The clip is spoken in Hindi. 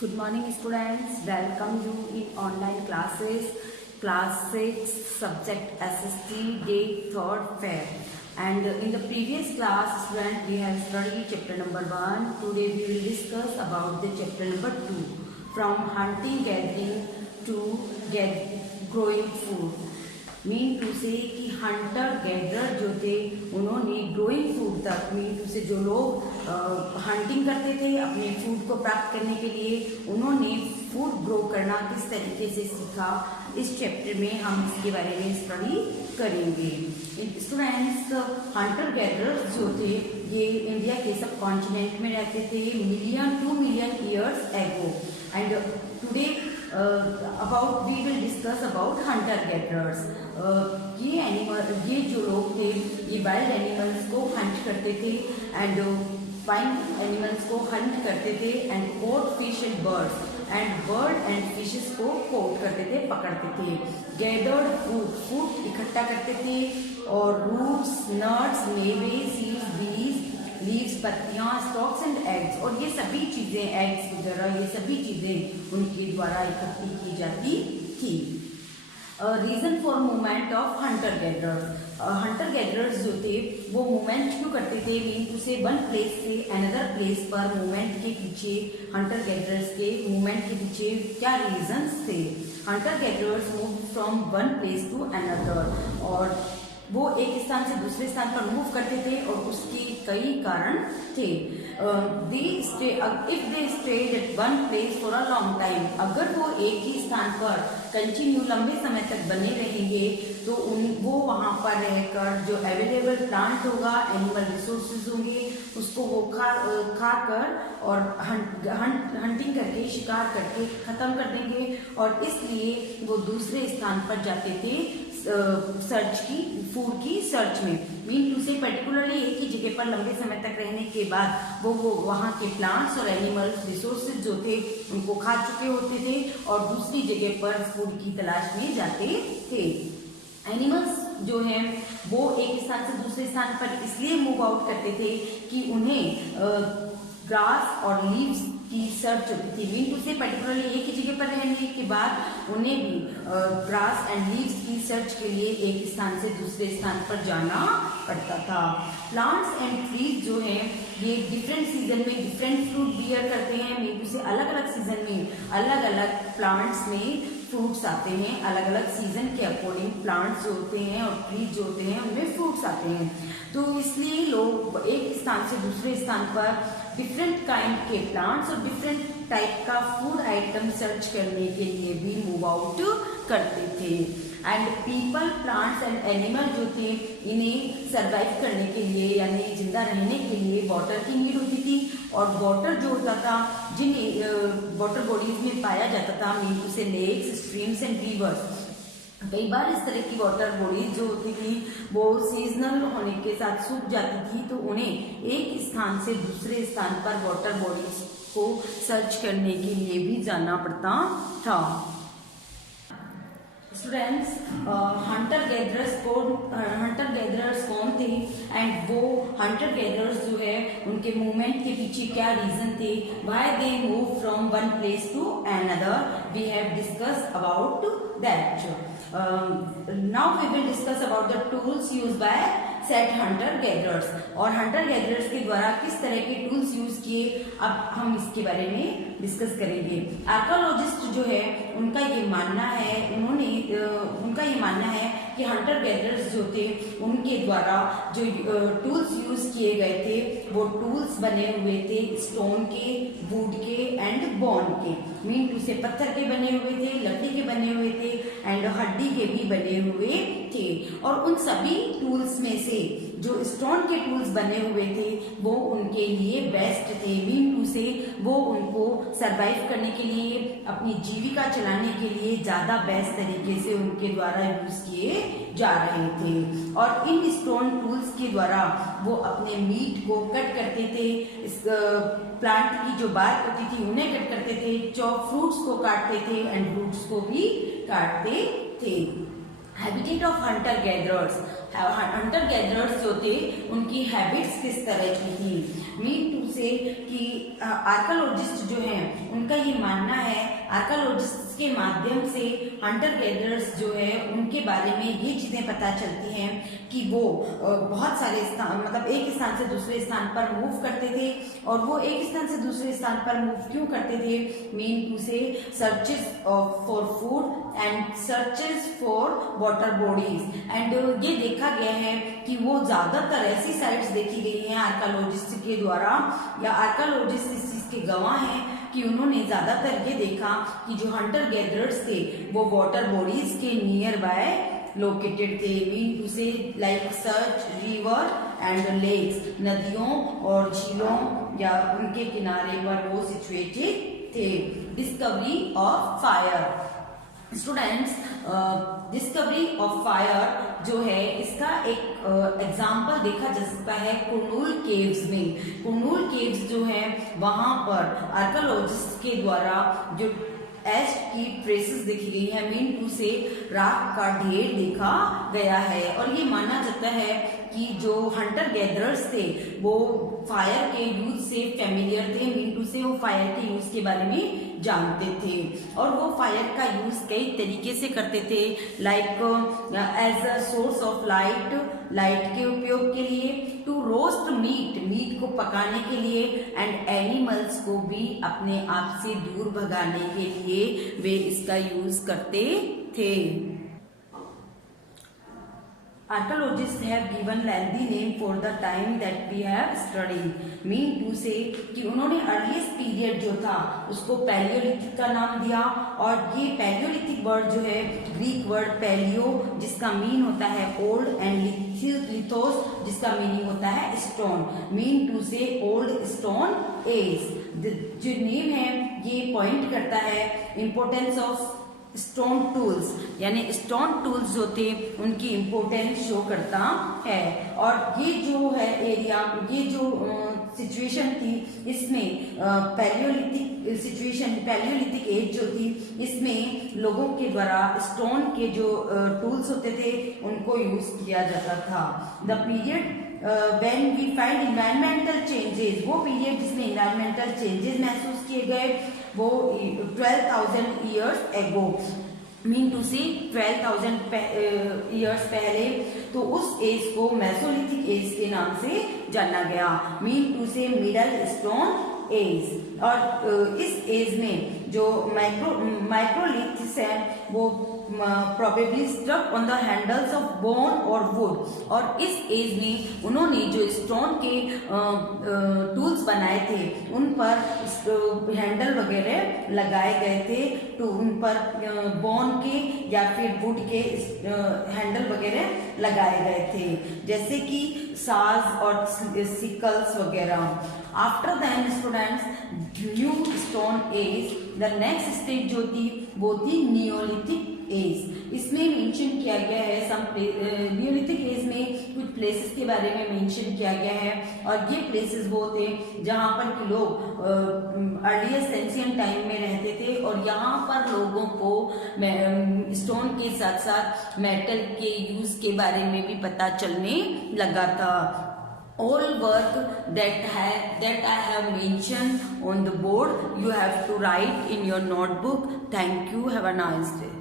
Good morning students, welcome you in online classes, class 6 subject SST day 3rd fair. And in the previous class student we have studied chapter number 1. Today we will discuss about the chapter number 2, from hunting gathering to growing food. Mean to say कि हंटर गैदरर जो थे उन्होंने ग्रोइंग फूड तक, मीन टू से जो लोग हंटिंग करते थे अपने फूड को प्राप्त करने के लिए, उन्होंने फूड ग्रो करना किस तरीके से सीखा, इस चैप्टर में हम इसके बारे में स्टडी करेंगे। स्टूडेंट्स, हंटर गैदरर्स जो थे ये इंडिया के सब कॉन्टिनेंट में रहते थे million 2 million years ago. And today about we will discuss about hunter gatherers. ये जो लोग थे ये वाइल्ड एनिमल्स को हंट करते थे एंड वाइल्ड एनिमल्स को हंट करते थे and caught fish and birds and bird and fishes को कोट करते थे, पकड़ते थे। गैदर्ड फूड इकट्ठा करते थे और रूट्स, नट्स, मेवे, सीड्स, बीज, लीव्स, पत्तियां, स्टॉक्स एंड एग्स, और ये सभी चीजें, एग्स वगैरह ये सभी चीजें उनके द्वारा इकट्ठी की जाती थी। Reason for movement of hunter gatherers. Hunter gatherers जो थे वो मूवमेंट क्यों करते थे, mean to say one place से अनदर प्लेस पर मूवमेंट के पीछे, हंटर गैदरर्स के मूवमेंट के पीछे क्या रीजंस थे। Hunter gatherers move from one place to another, और वो एक स्थान से दूसरे स्थान पर मूव करते थे और उसके कई कारण थे। If they stayed at one place for a long time, अगर वो एक ही स्थान पर कंटिन्यू लंबे समय तक बने रहेंगे तो वो वहां पर रहकर जो अवेलेबल प्लांट होगा, एनिमल रिसोर्सेज होंगे, उसको वो खा कर और हंटिंग करके, शिकार करके खत्म कर देंगे, और इसलिए वो दूसरे स्थान पर जाते थे सर्च की, फूड की सर्च में। मीन टू से पर्टिकुलरली एक ही जगह पर लंबे समय तक रहने के बाद वो वहाँ के प्लांट्स और एनिमल्स रिसोर्सेज जो थे उनको खा चुके होते थे और दूसरी जगह पर फूड की तलाश में जाते थे। एनिमल्स जो हैं वो एक स्थान से दूसरे स्थान पर इसलिए मूव आउट करते थे कि उन्हें ग्रास और लीव्स की सर्च होती थी। मीन टू से पर्टिकुलरली एक ही जगह पर रहने के बाद उन्हें भी ग्रास एंड लीव्स की सर्च के लिए एक स्थान से दूसरे स्थान पर जाना पड़ता था। प्लांट्स एंड ट्रीज जो हैं ये डिफरेंट सीजन में डिफरेंट फ्रूट बियर करते हैं। मीन टू से अलग अलग सीजन में अलग अलग प्लांट्स में फ्रूट्स आते हैं, अलग अलग सीजन के अकॉर्डिंग प्लांट्स जो होते हैं और ट्रीज जो होते हैं उनमें फ्रूट्स आते हैं। तो इसलिए लोग एक स्थान से दूसरे स्थान पर डिफरेंट काइंड के प्लांट्स और डिफरेंट टाइप का फूड आइटम सर्च करने के लिए भी मूव आउट करते थे। And people, plants and animal जो थे इन्हें सरवाइव करने के लिए यानी जिंदा रहने के लिए वाटर की नीड होती थी, और वाटर जो होता था जिन्हें वाटर बॉडीज में पाया जाता था, मीन टू से लेक्स, स्ट्रीम्स एंड रिवर्स। कई बार इस तरह की वाटर बॉडीज जो होती थी वो सीजनल होने के साथ सूख जाती थी, तो उन्हें एक स्थान से दूसरे स्थान पर वाटर बॉडीज को सर्च करने के लिए भी जाना पड़ता था। स्टूडेंट्स, हंटर गैदरर्स कौन थे एंड वो हंटर गैदरर्स जो है उनके मूवमेंट के पीछे क्या रीजन थे, why they move from one place to another, we have discussed about that. Now we will discuss about the tools used by set hunter gatherers, और हंटर गैदरर्स के द्वारा किस तरह के टूल्स यूज किए अब हम इसके बारे में डिस्कस करेंगे। आर्कियोलॉजिस्ट जो है उनका ये मानना है कि हंटर गैदरर्स जो थे उनके द्वारा जो टूल्स यूज किए गए थे वो टूल्स बने हुए थे स्टोन के, वुड के एंड बोन के। मीन टू से पत्थर के बने हुए थे, लकड़ी के बने हुए थे एंड हड्डी के भी बने हुए थे। और उन सभी टूल्स में से जो स्टोन के टूल्स बने हुए थे वो उनके लिए बेस्ट थे। मीन टू से वो उनको सरवाइव करने के लिए, अपनी जीविका चलाने के लिए ज्यादा बेस्ट तरीके से उनके द्वारा यूज किए जा रहे थे। और इन स्टोन टूल्स के द्वारा वो अपने मीट को कट करते थे, इस प्लांट की जो बात होती थी उन्हें कट करते थे, फ्रूट्स को काटते थे एंड रूट्स को भी काटते थे। Habitat of hunter gatherers, hunter gatherers जो थे उनकी हैबिट्स किस तरह की थी। मीन टू से कि आर्कियोलॉजिस्ट जो हैं उनका ये मानना है, आर्कियोलॉजिस्ट के माध्यम से हंटर गैदरर्स जो है उनके बारे में ये चीजें पता चलती हैं कि वो बहुत सारे स्थान, मतलब एक स्थान से दूसरे स्थान पर मूव करते थे। और वो एक स्थान से दूसरे स्थान पर मूव क्यों करते थे? मीन टू से searches for food and searches for water bodies. And ये देखा गया है कि वो ज्यादातर ऐसी साइट्स देखी गई हैं आर्कियोलॉजिस्ट के द्वारा, या आर्कियोलॉजिस्ट इस चीज के गवाह हैं कि उन्होंने ज्यादातर ये देखा कि जो हंटर गैदरर्स थे वो वाटर बॉडीज के नियर बाय लोकेटेड थे। Mean to say like search river and lakes, नदियों और झीलों या उनके किनारे पर वो सिचुएटेड थे। Discovery of fire. Students, discovery of fire जो है इसका एक एग्जाम्पल देखा जा सकता है कुरनूल केव्स में। कुरनूल केव्स जो है वहां पर आर्कियोलॉजिस्ट के द्वारा जो एश की ट्रेसेस देखी गई है, मीन टू से राख का ढेर देखा गया है। और ये माना जाता है कि जो हंटर गैदरर्स थे वो फायर के यूज से फेमिलियर थे, मीन टू से वो फायर के यूज के बारे में जानते थे। और वो फायर का यूज कई तरीके से करते थे, like as a source of light, light के उपयोग के लिए, टू रोस्ट मीट, मीट को पकाने के लिए, एंड एनिमल्स को भी अपने आप से दूर भगाने के लिए वे इसका यूज करते थे। Archaeologists have given lengthy name for the time that we have studied. Mean to say कि उन्होंने अर्लीस्ट पीरियड जो था उसको पैलियोलिथिक का नाम दिया। और ये पैलियोलिथिक वर्ड जो है ग्रीक वर्ड पैलियो जिसका मीन होता है ओल्ड, एंड लिथोस जिसका मीनिंग होता है स्टोन। मीन टू से ओल्ड स्टोन एज। जो नेम है ये पॉइंट करता है इम्पोर्टेंस ऑफ स्टोन टूल्स, यानी स्टोन टूल्स जो थे उनकी इम्पोर्टेंस शो करता है। और ये जो है एरिया, ये जो सिचुएशन थी इसमें पैलियोलिथिक सिचुएशन, पैलियोलिथिक एज जो थी इसमें लोगों के द्वारा स्टोन के जो टूल्स होते थे उनको यूज किया जाता था। The period when we find environmental changes, वो पीरियड जिसमें environmental changes महसूस किए गए वो 12,000 years ago, mean to say 12,000 years पहले, तो उस एज को मेसोलिथिक एज के नाम से जाना गया। मीन टू से मिडल स्टोन एज। और इस एज में जो माइक्रोलिथ्स है वो probably struck on the handles of bone or wood। और इस एज में उन्होंने जो स्टोन के टूल्स बनाए थे उन पर हैंडल वगैरह लगाए गए थे, तो उन पर बोन के या फिर वुड के हैंडल वगैरह लगाए गए थे, जैसे कि साज और सिकल्स वगैरह। After that students new stone age, the next stage जो थी वो थी नियोलिथिक एज। इसमें मेंशन किया गया है सम नियोलिथिक एज में कुछ प्लेसेस के बारे में मेंशन किया गया है। और ये प्लेसेस वो थे जहाँ पर कि लोग अर्लीस्ट एंशिएंट टाइम में रहते थे और यहाँ पर लोगों को स्टोन के साथ साथ मेटल के यूज के बारे में भी पता चलने लगा था। All work that I have mentioned on the board, you have to write in your notebook. Thank you. Have a nice day.